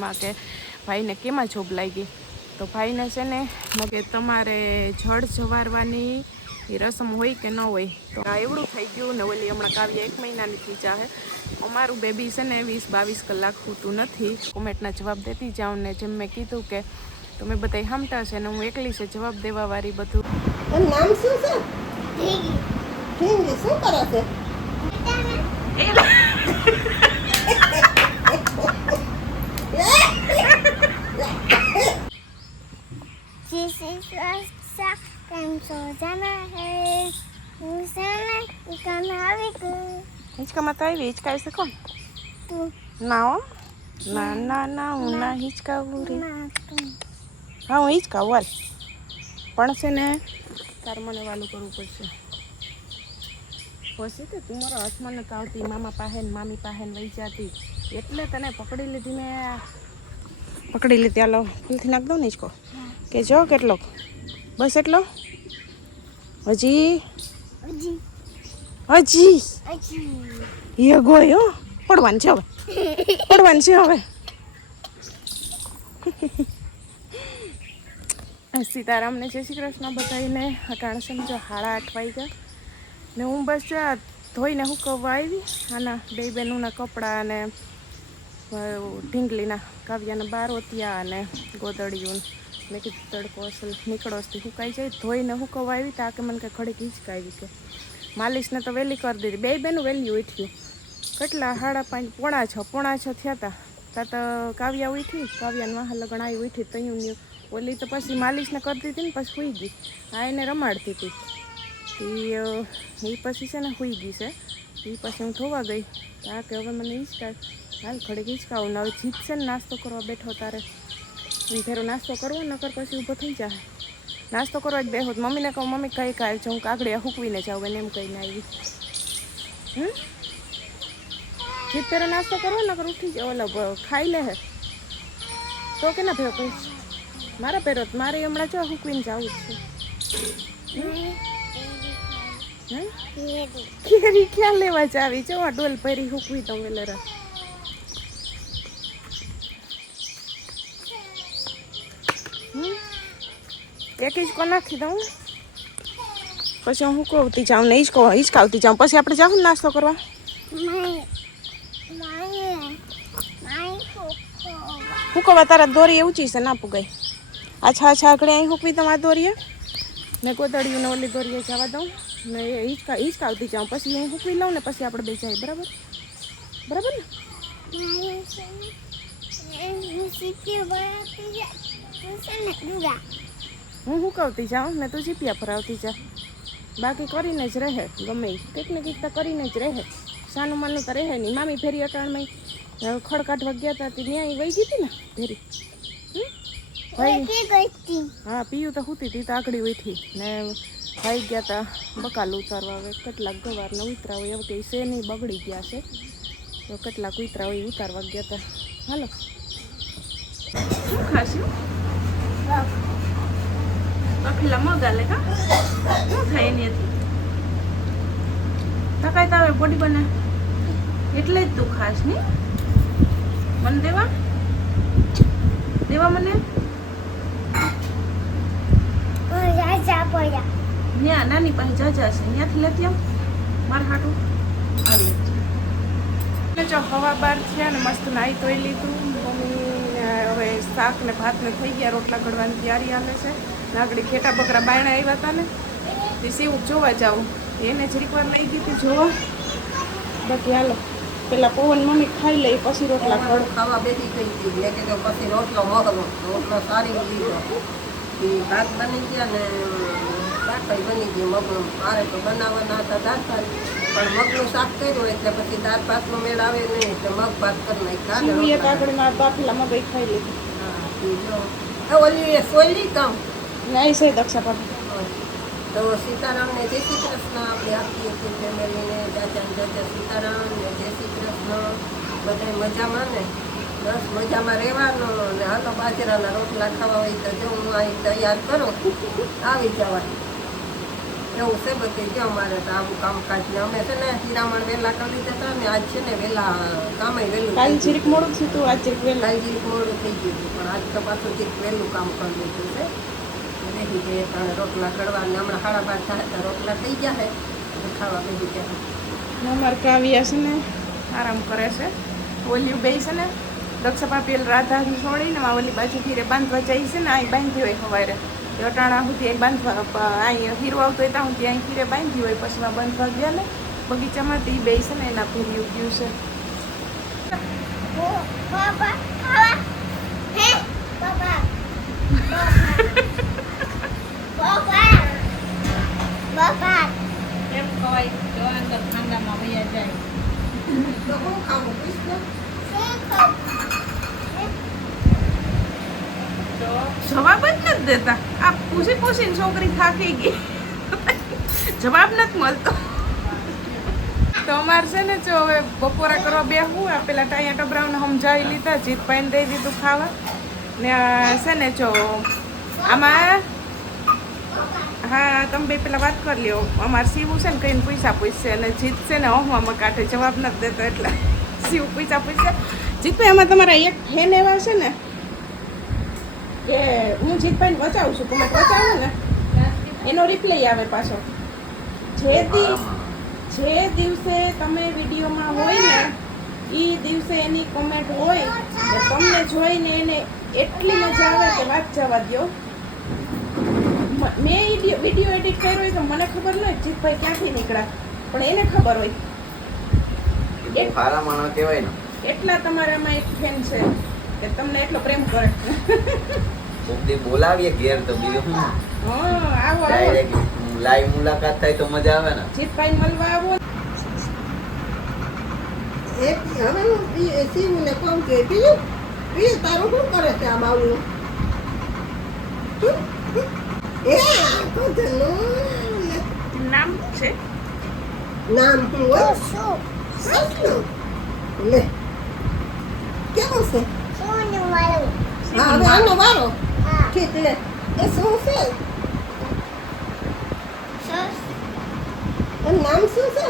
માં કે ભાઈને કેમાં જોબ લાગી, તો ભાઈને છે ને કે તમારે જળ જવારવાની રસમ હોય કે ન હોય. તો એવડું થઈ ગયું ને ઓલી હમણાં કાવ્ય 1 મહિનાની થઈ જાહે. અમારું બેબી છે ને 20-22 કલાક સૂતું નથી. કોમેન્ટના જવાબ દેતી જાઉં ને જેમ મેં કીધું કે તમે બધા સાંભળતા છે ને હું એકલી છે જવાબ દેવાવાળી બધું. નામ શું છે? ઢીંગી. શું કરે છે? હિંચકામાં તો આવી હિંચકાવી શકો ના હો ના ના ના હું ના હિંચકાવું રે. હા હું હિંચકાવું હાલ પણ છે ને તારે મને વાલું કરવું પડશે. પછી તો તું મારો હાથમાં નથી આવતી, મામા પાસે ને મામી પાસે ને વહી જતી એટલે તને પકડી લીધી મેં. પકડી લીધી. હાલો ફૂલથી નાખ દઉં ને હિંચકો કે જો કેટલો બસ એટલો હજી હજી એ ગયો પડવાનું છે હવે પડવાનું છે હવે. સીતારામને જય શ્રી કૃષ્ણ બધાને. અટાણે સમજો 8:30 વાગ્યા ને હું બસ ધોઈને હુકવવા આવી. આના બે બહેનોના કપડાં અને ઢીંગલીના કાવ્યાના બારોતિયા અને ગોદડિયું. મેં કીધું તડકો અસલ નીકળોથી સુકાઈ જાય. ધોઈને હુકવવા આવી તો આ કે મને કંઈ ઘડીક હિંચકાવી કે માલિશને તો વહેલી કરી દીધી. બે બહેનું વહેલી ઉઠ્યું કેટલા 5:30 પોણા 6 થયા હતા. ત્યાં તો કાવ્યા ઉઠી. કાવ્યાને વાહ લગણ આવી ઉઠી તયું ઓલી તો પછી માલિશને કરી દીધી ને પછી સૂઈ ગઈ. આ એને રમાડતી હતી એ પછી છે ને સૂઈ ગઈ છે. એ પછી હું ધોવા ગઈ આ કે હવે મને હિંચકા હાલ ઘડીક હિંચકાવું ને હવે જીત છે ને નાસ્તો કરવા બેઠો તારે ફેરો નાસ્તો કરવો નકર પછી ઊભો થઈ જાય. નાસ્તો કરવા જ બેહો. મમ્મીને કહું મમ્મી કઈ કાલ છું હું કાગડી હૂકવીને જાઉં એને એમ કહીને આવી. જીત ફેરો નાસ્તો કરવો નકર ઉઠી જાય ઓલો ખાઈ લે હે તો કે ના ફેરો કહીશ મારા પેરો મારે હમણાં જો હૂકવીને જવું જ છે. કેરી ક્યાં લેવા જ આવી જો આ ડોલ ભરી હૂકવી તો વેલરા. એક હિંચકો નાખી દઉં પછી હું હુકવતી જાઉં ને હિંચકાવતી જાઉં પછી આપણે જાઉં ને નાસ્તો કરવા. હુકવા તારા દોરી ઊંચી છે ના પુગાઈ. આછા આગળ અહીં હુકવી દઉં આ દોરીએ ને ગોદડિયું ને ઓલી દોરીએ જવા દઉં ને હિંચકાવતી જાઉં પછી હું હુકવી લઉં ને પછી આપણે બે જાય. બરાબર બરાબર ને. હું હુકવતી જાઉં ને તું જીપિયા ભરાવતી જા. બાકી કરીને જ રહે ગમે કંઈક ને કંઈક તો કરીને જ રહે. સાનું માનું તો રહે નહીં. મામી ફેરી અટાણમાં ખડ કાઢવા ગયા હતા ત્યાં વહી ગઈ હતી ને ફેરી. હા પીયું તો હુતી હતી તો આગળ ઉઠી ને ભાઈ ગયા હતા બકાલ ઉતારવા. હવે કેટલાક ગવારના ઉતરા હોય એવું કંઈ છે નહીં બગડી ગયા છે તો કેટલાક ઉતરા હોય ઉતારવા ગયા હતા. હાલો શું ખાશું અખલા મગાલે કા શું થાય એની હતી તકાઈ તો આવે બોડી બને એટલે જ તું ખાસ નહીં. મને દેવા મને ત્યાં નાની પાસે જાજા છે ત્યાંથી લેતી આમ મારા હાટું આવી જો હવા બાર છે ને મસ્ત નાહી ધોઈ લીધું. મમ્મી હવે શાક ને ભાત ને થઈ ગયા. રોટલા ઘડવાની તૈયારી હાલે છે. નાગડી ખેટા બકરા બાયણા આવ્યા હતા ને તે સીવું જોવા જાઉં એને જરીક વાર લઈ ગઈ હતી જોવા. બાકી હાલો પેલા પવન મમ્મી ખાઈ લઈ પછી રોટલા ખડ ખાવા બેસી ગઈ હતી મેં કીધું પછી રોટલો મોકલો. રોટલો સારી લીધો ભાત બની ગયા ને શાકભાઈ બની ગઈ. મગનું મારે તો બનાવવાના હતા દાળ ભાત પણ મગનું શાક કર્યું એટલે પછી દાળ ભાતનો મેળ આવે નહીં એટલે મગ ભાત કરી નાખ્યા. આગળમાં બાફેલા મગઈ ખાઈ લીધી. ઓલી સોયલી કામ નહીં સહી દક્ષા પાપા. તો સીતારામને જય શ્રી કૃષ્ણ આપણે આપીએ છીએ ફેમિલીને જાજા સીતારામ ને જય શ્રી કૃષ્ણ. બધા મજામાં ને બસ મજામાં રહેવાનો ને હાલો બાજરાના રોટલા ખાવા હોય તો જો હું અહીં તૈયાર કરું આવી જવાનું. એવું છે બધે જો અમારે તો આવું કામકાજ ને અમે છે ને હીરામણ વહેલા કરી લીધા હતા ને આજ છે ને વહેલા કામે વહેલું કાલ થઈ ગયું. જીરીક મોડું થયું હતું, આજ જીરીક વહેલું. કાલ જીરીક મોડું થઈ ગયું હતું પણ આજ તો પાછું જીરીક વહેલું કામ કરી લીધું છે. બેસી જઈએ કારણ રોટલા કરવા ને હમણાં 12:30 થાય તો રોટલા થઈ ગયા છે ખાવા બેસી ગયા. ને અમારે કાવ્યા છે ને આરામ કરે છે. ઓલી બે છે ને દક્ષ પાપીલ રાધા છોડીને ઓલી બાજુ ઘીરે બાંધવા જાય છે ને અહીં બાંધી હોય સવારે અટાણા સુધી અહીં બાંધવા અહીં હીરો આવતો હોય ત્યાં સુધી અહીં ખીરે બાંધી હોય પછી માં બાંધવા ગયા ને બગીચામાં તો એ બે છે ને એના ભેર્યું ગયું છે. એમ ખવાય જો અંદર ઠંડામાં વયા જાય. તો હું ખાવું પૂછને? જવાબ જ નથી દેતા. આ પૂછી પૂછીને છોકરી થાકી ગઈ, જવાબ નથી મળતો. તો અમારે છે ને જો હવે બપોરા કરવા બેહવું. આ પેલા ટાયા ટબરાઓને સમજાવી લીધા, જીતભાઈને દઈ દીધું ખાવા ને આ છે ને જો આમાં હા તમે બે પેલા વાત કરી લ્યો. અમારે શિવું છે ને કઈને પૈસા પૂછશે અને જીત છે ને હોવામાં કાઢે, જવાબ નથી દેતો એટલે શિવ પૈસા પૂછશે. જીતભાઈ આમાં તમારા એક ફેન એવા છે ને કે હું જીતભાઈને બચાવું છું, તમે બચાવો ને એનો રિપ્લાય આવે પાછો. જે દિવસે તમે વિડીયોમાં હોય ને એ દિવસે એની કોમેન્ટ હોય ને તમને જોઈને એને એટલી મજા આવે કે વાત જવા દો. મેં વિડીયો એડિટ કર્યો હોય તો મને ખબર ન હોય જીતભાઈ ક્યાંથી નીકળ્યા, પણ એને ખબર હોય. સારા માણસ કહેવાય ને. એટલા તમારામાં એક ફેન છે કે તમને એટલો પ્રેમ કરે. સુધી બોલાવીએ ઘેર તો બીજું શું. હા આવો આવો ડાયરેક્ટ લાઈવ મુલાકાત થાય તો મજા આવે ને. જીતભાઈ મળવા આવો. એક હવે હું શિવને કહું કે બીજું તારું શું કરે છે આમ આવડું? એ નામ છે નામ શું હોય? સસલું. લે કેવું છે? હા હવે આનો વારો. ઠીક લે. એ શું છે? એનું નામ શું છે?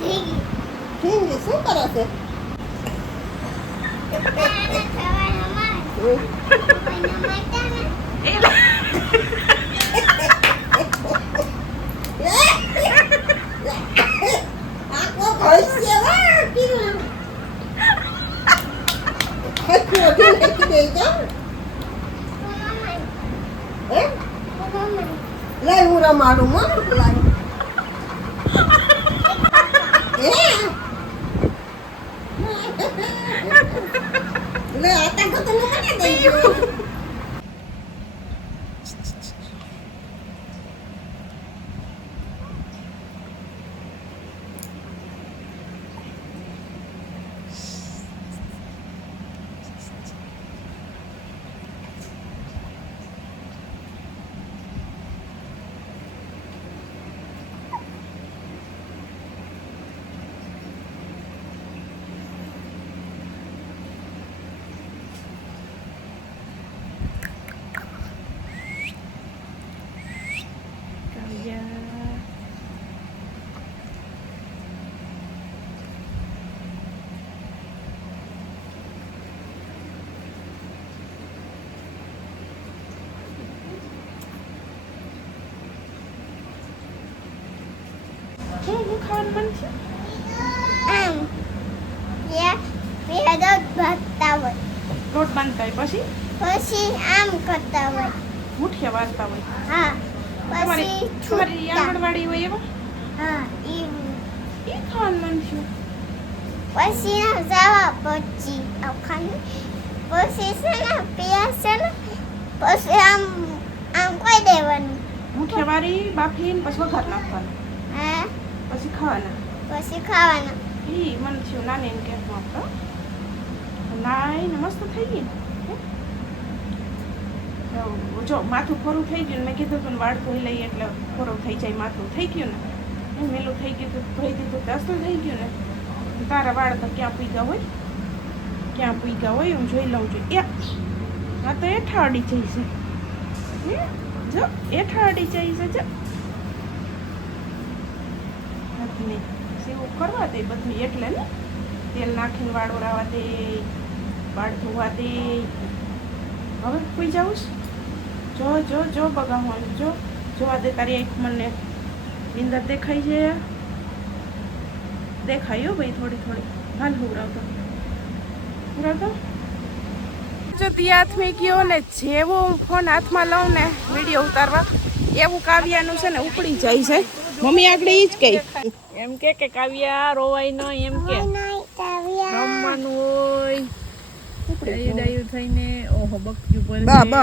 ઠીંગી. શું કરે છે? લઈ હું રમાડું મારું લાઈ. લે આતા ખતમ મને દઈ ગયો. હું ખાવાનું મન થયું. લોટ બાંધતા હોય પછી આમ કરતા હોય. મુઠિયા વાળતા હોય. હા તમારી તમારી આંગણવાડી હોય એવા હા એ ખાવાનું મન થયું. પછી જવા પછી ખાવાનું પછી છે ને પ્યાસ છે ને પછી આમ કોઈ દેવાનું. મુઠિયા વાળી બાફીને પછી વઘાર નાખવાનું હા પછી ખાવાના. પછી ખાવાના. ઈ મન થયું નાની એમ કે આપણો નાઈને મસ્ત થઈ ગઈ ને. જો માથું ખોરું થઈ ગયું ને મેં કીધું તું વાળ ધોઈ લઈએ એટલે ખોરું થઈ જાય. માથું થઈ ગયું ને મેલું થઈ ગયું તો ધોઈ દીધું તો અસર થઈ ગયું ને. તારા વાળ તો ક્યાં પૂગ્યા હોય હું જોઈ લઉં છું. આ તો એઠા અડી જાય છે. જો એઠા અડી જાય છે. જો હાથને સેવું કરવા દે બધું એટલે ને તેલ નાખીને વાળ ઓરાવા દે વાળ ધોવા દે હવે સુઈ જાઉં જો જો જો બગાવવાનું જો જોવા દે તારી આંખ મને નીંદર દેખાય છે દેખાયો ભાઈ થોડી થોડી હાલ ઉરાવતો જો ત્યાં હાથમાં ગયો ને જેવો હું ફોન હાથમાં લઉં ને વિડીયો ઉતારવા એવું કાવ્યાનું છે ને ઉપડી જાય છે મમ્મી આગળ ઈ જ કહી એમ કે કાવ્યા રોવાય ન એમ કે રમવાનું હોય ડાયું થઈને ઓહો બક્યું પર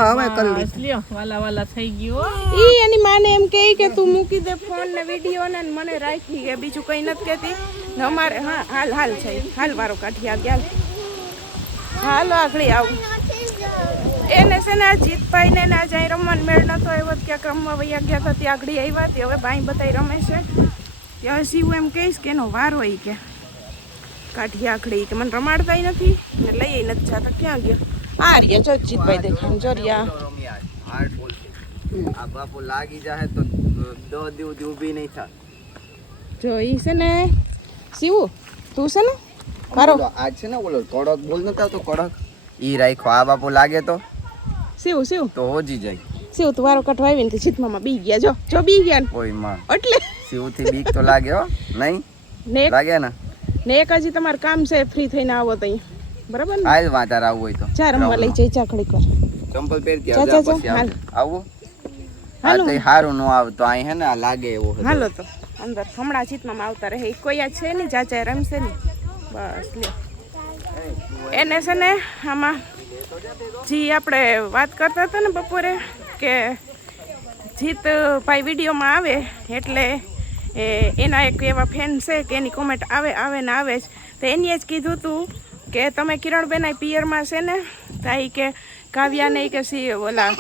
હવે કરી લીધું. લ્યો વાલા વાલા થઈ ગયો ઈ એની માને એમ કહે કે તું મૂકી દે ફોન ને વિડીયો ને મને રાખી કે બીજું કઈ નથી કહેતી ને અમારે હા હાલ હાલ છે હાલ વારો કાઢી આવી હાલ હાલો આગળ આવું એને છે ને આ જીતભાઈ ને આજે અહીં રમવાનું મેળ નતો આવ્યો ક્યાંક રમવા વૈયા ગયા હતા ત્યાં આગળ આવ્યા હતી હવે ભાઈ બધાય રમે છે ત્યાં શિવ એમ કહીશ કે એનો વારો ઈ કે કાઢી આખડી કે મને રમાડતા નથી ને લઈ નથી જતા ક્યાં ગયા આ રહ્યા જો જીતભાઈ દેખાણ જો રહ્યા હાર્ડ બોલ છે આ બાપુ લાગી જાય તો 10 દિવસ ઊભી નહીં થાય જો ઈ છે ને શિવ તું છે ને મારો આજ છે ને ઓલો કડક બોલ નતા તો કડક ઈ રાખ્યો આ બાપુ લાગે તો શિવ શિવ તો હોજી જાય શિવ તું વારો કટવા આવીને તે જીતમામાં બી ગયા જો બી ગયા ને ઓય માં એટલે શિવથી બીક તો લાગે હો નહીં ને લાગે ને એક હજી તમારું કામ છે ફ્રી થઈને આવો તો અહીં બરાબર ને આજ વાતાર આવું હોય તો ચા રમવા લઈ જઈ ચા ઘડીક વાર ચંપલ પહેરતી જા, આવજા જા, પછી હાલ. આવું આ હાલો. તો હારું નો આવે તો અહીં હે ને આ લાગે એવો હતો. હાલો તો અંદર હમણાં જીતમાં આવતા રહે કોઈ આ છે નહીં ચાચા રમશે નહીં બસ લ્યો એને છે ને આમાં જી આપણે વાત કરતા હતા ને બપોરે કે જીતભાઈ વિડીયોમાં આવે એટલે એના એક એવા ફેન છે કે એની કોમેન્ટ આવે ને આવે જ તો એની જ કીધું હતું કે તમે કિરણબેન આ પિયરમાં છે ને તાઈ કે કાવ્યાને કે સી ઓલા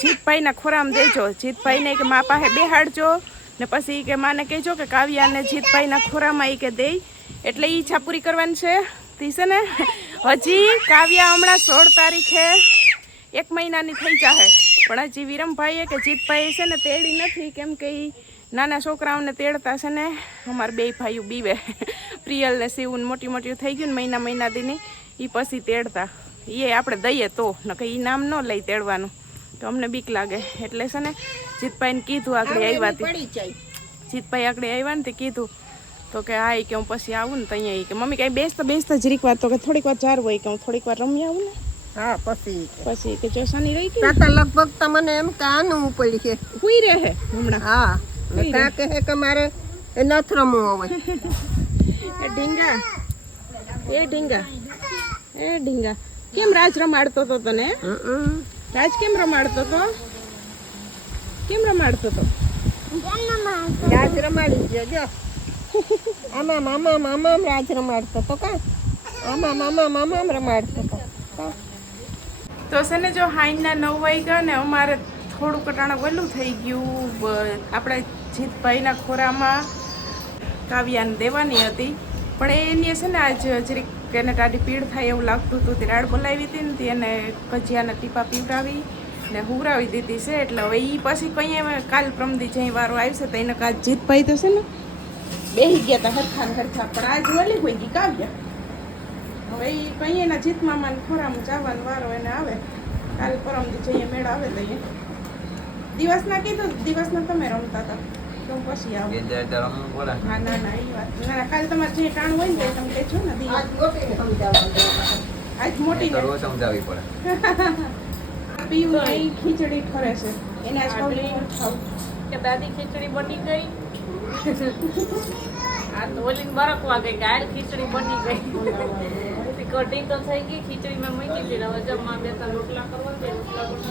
જીતભાઈના ખોરામ દેજો જીતભાઈને કે મા પાસે બેહાડજો ને પછી કે માને કહેજો કે કાવ્યાને જીતભાઈના ખોરામાં એ કે દે એટલે એ ઈચ્છા પૂરી કરવાની છે તી છે ને હજી કાવ્યા હમણાં 16 તારીખે 1 મહિનાની થઈ જાહે પણ હજી વિરમભાઈએ કે જીતભાઈ છે ને તેડી નથી કેમ કે ઈ નાના છોકરાઓને તેડતા છે ને અમારા બે ભાઈઓ બીવે પ્રિયલ ને શિવને મોટી થઈ ગયું ને મહિના દીની એ પછી તેડતા એ આપણે દઈએ તો નકે એ નામ ન લઈ તેડવાનું તો અમને બીક લાગે એટલે છે ને જીતભાઈને કીધું આગળ આવ્યા હતી જીતભાઈ આગળ આવ્યા ને તે કીધું તો કે હા કે હું પછી આવું ને તો અહીંયા કે મમ્મી કાંઈ બેસતા જરીક વાર તો કે થોડીક વાર ચાર હોય કે હું થોડીક વાર રમી આવું ને હા પછી કે ચોસાની રહી ગઈ તાતા લગભગ તમને એમ કે આનું પડી છે હુઈ રહે હમણાં હા ને કા કહે કે મારે એ નથી રમવું હવે એ ઢીંગા કેમ રાજ રમાડતો તો તને રાજ કેમ રમાડતો તો રાજ રમાડી ગયો આમાં મામા રાજ રમાડતો તો કા આમાં મામા રમાડતો તો તો છે ને જો હાઈના 9 વાગ્યા ને અમારે થોડું કટાણા વહેલું થઈ ગયું આપણે જીતભાઈના ખોરામાં કાવ્યાને દેવાની હતી પણ એની છે ને આજ જરીક એને ટાઢી પીડ થાય એવું લાગતું હતું તે રાડ બોલાવી હતી ને એને કજિયાના ટીપા પીવડાવી ને હુવરાવી દીધી છે એટલે હવે એ પછી કંઈ કાલ પ્રમદી જઈ વારો આવશે તો એને કાજ જીતભાઈ તો છે ને બેસી ગયા હતા હરખા પણ આજ વહેલી હોય ગઈ કાવ્યા હવે એ કંઈ એના જીતમામાને ખોરામાં જવાનો વારો એને આવે કાલ પરમદી જઈએ મેળ આવે તો દિવસના કીધું દિવસના તમે રમતા હતા તો હું પછી આવું હા ના એ વાત ના કાલ તમારે જે ટાણ હોય ને તમે કહેજો ને આજ ગોપીને સમજાવવાનું આજ મોટી રોજ સમજાવવી પડે પીવું અહીં ખીચડી ખરે છે એને આજ ખાવ કે દાદી ખીચડી બની ગઈ આ તો ઓલી બરકવા ગઈ કે આ ખીચડી બની ગઈ કટિંગ તો થઈ ગઈ ખીચડી મેં મૂકી દીધી હવે જમવા બે ત્રણ રોટલા કરવા દે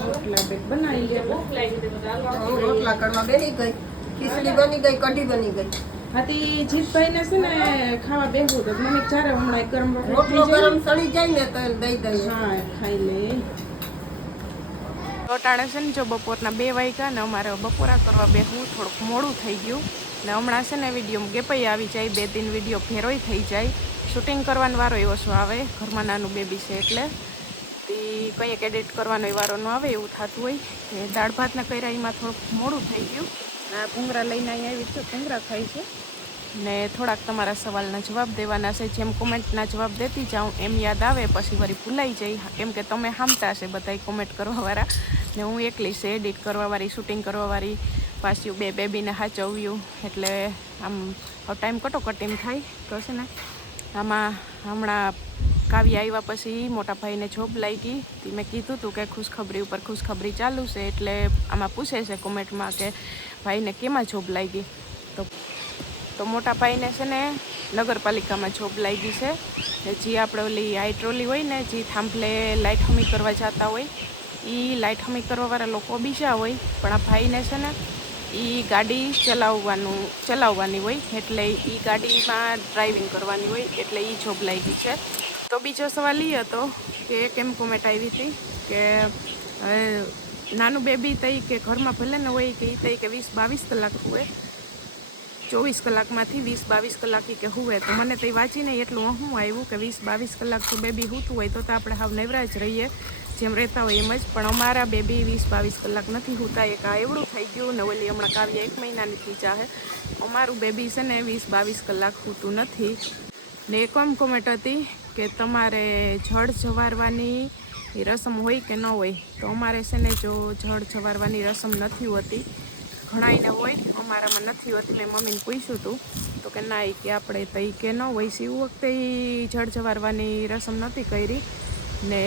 રોટલા બેટ બનાવી ગયા ભૂખ લાગી હતી તો ચાલો હું રોટલા કરવા બેસી ગઈ ખીચડી બની ગઈ કઢી બની ગઈ હાથી જીતભાઈને છે ને ખાવા બેસવું તો મને ચારે હમણાં ગરમ રોટલો ગરમ સડી જાય ને તો દઈ દઈએ હા ખાઈ લે રોટાણે છે ને જો બપોરના 2 વાગ્યા ને અમારે બપોરા કરવા બેસવું થોડુંક મોડું થઈ ગયું ને હમણાં છે ને વિડીયો ગેપાઈ આવી જાય 2-3 વિડીયો ફેરોય થઈ જાય શૂટિંગ કરવાનો વારો એવો શું આવે ઘરમાં નાનું બેબી છે એટલે તે કંઈક એડિટ કરવાનો વારો ન આવે એવું થતું હોય કે દાળ ભાતના કર્યા એમાં થોડુંક મોડું થઈ ગયું આ ભૂંગળા લઈને અહીંયા આવી છે, ભૂંગળા ખાઈ છે ને થોડાક તમારા સવાલના જવાબ દેવાના છે. જેમ કોમેન્ટના જવાબ દેતી જાઉં એમ યાદ આવે, પછી વળી ભૂલાઈ જાય, કેમ કે તમે સાંભળતા હશે બધા કોમેન્ટ કરવાવાળા ને હું એકલી છે એડિટ કરવાવાળી, શૂટિંગ કરવાવાળી, પાછું 2 બેબીને સાચવ્યું, એટલે આમ ટાઈમ કટોકટીમ થાય તો છે ને. આમાં હમણાં કાવ્ય આવ્યા પછી મોટા ભાઈને જોબ લાગી હતી. મેં કીધું હતું કે ખુશખબરી ઉપર ખુશખબરી ચાલુ છે, એટલે આમાં પૂછે છે કોમેન્ટમાં કે ભાઈને કેમાં જોબ લાગી. તો મોટા ભાઈને છે ને નગરપાલિકામાં જોબ લાગી છે. જે આપણે ઓલી આઈ ટ્રોલી હોય ને, જે થાંભલે લાઇટ હમી કરવા જતા હોય, એ લાઇટ હમી કરવાવાળા લોકો બીજા હોય, પણ આ ભાઈને છે ને એ ગાડી ચલાવવાની હોય, એટલે એ ગાડીમાં ડ્રાઇવિંગ કરવાની હોય, એટલે એ જોબ લાગી છે. તો બીજો સવાલ એ હતો કે કેમ કોમેન્ટ આવી હતી કે નાનું બેબી તઈ કે ઘરમાં ભલે ને હોય કે એ તઈ કે 20-22 કલાક હોય, 24 કલાકમાંથી 20-22 કલાક કે હુવે. તો મને તો વાંચીને એટલું શું આવ્યું કે 20-22 કલાક તો બેબી સૂતું હોય તો આપણે હાવ નવરા જ રહીએ, જેમ રહેતા હોય એમ જ. પણ અમારા બેબી 20-22 કલાક નથી સૂતા, એક આ એવડું થઈ ગયું ને ઓલી હમણાં કાવ્ય 1 મહિનાની થઈ જાહે. અમારું બેબી છે ને 20-22 કલાક સૂતું નથી. ને એક કોમેન્ટ હતી કે તમારે જળ જવારવાની રસમ હોય કે ન હોય. તો અમારે છે ને જો જળ જવારવાની રસમ નથી હોતી, ઘણાઈને હોય, અમારામાં નથી હોતી. મેં મમ્મીને પૂછ્યું હતું તો કે ના, કે આપણે તો કે ન હોય. શિવ વખતે જળ જવારવાની રસમ નથી કરી ને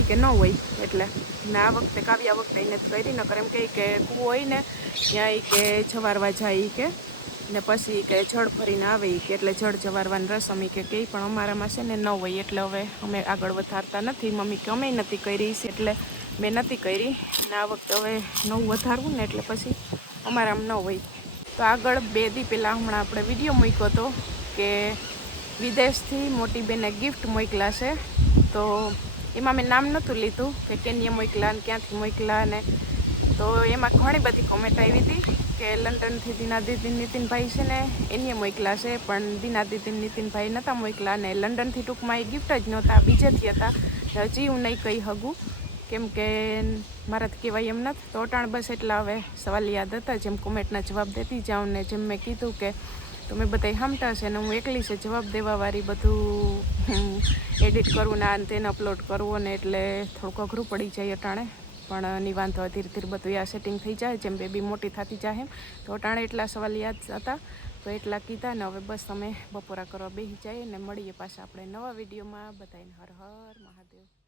એ કે ન હોય, એટલે ને આ વખતે કાવ્યા વખતે એને કરી ન કરે. એમ કે કૂવો હોય ને ત્યાં એ કે જવારવા જાય કે ને પછી કે જળ ભરીને આવે કે, એટલે જળ જવારવાની રસમ એ કે પણ અમારામાં છે ને ન હોય, એટલે હવે અમે આગળ વધારતા નથી. મમ્મી કે અમે નથી કરી, એટલે મેં નથી કરી ને આ વખતે હવે નવું વધારવું ને એટલે પછી અમારામાં ન હોય. તો આગળ 2 દી પહેલાં હમણાં આપણે વિડીયો મૂક્યો હતો કે વિદેશથી મોટી બેને ગિફ્ટ મોકલા છે. તો એમાં મેં નામ નહોતું લીધું કે કેને મોકલા ને ક્યાંથી મોકલા ને. તો એમાં ઘણી બધી કોમેન્ટ આવી હતી કે લંડનથી દીનાદીદી નીતિનભાઈ છે ને એને મોકલા છે, પણ દીનાદીદી નીતિનભાઈ નહોતા મોકલા ને લંડનથી ટૂંકમાં એ ગિફ્ટ જ નહોતા, બીજેથી હતા. હજી હું નહીં કહી શકું કેમ કે મારાથી કહેવાય એમ નથી. તો અટાણ બસ એટલા હવે સવાલ યાદ હતા, જેમ કોમેન્ટના જવાબ દેતી જાઉં ને જેમ મેં કીધું કે તમે બધા સાંભળતા છે ને હું એકલી છે જવાબ દેવાવાળી, બધું એડિટ કરવું ને આ તેને અપલોડ કરવું ને, એટલે થોડુંક અઘરું પડી જાય અટાણે. પણ ની વાંધો, ધીરે ધીરે બધું આ સેટિંગ થઈ જાય જેમ બેબી મોટી થતી જાય. તો અટાણે એટલા સવાલ યાદ હતા તો એટલા કીધા ને હવે બસ અમે બપોરા કરવા બેસી જઈએ ને મળીએ પાછા આપણે નવા વિડીયોમાં. બધાને હર હર મહાદેવ.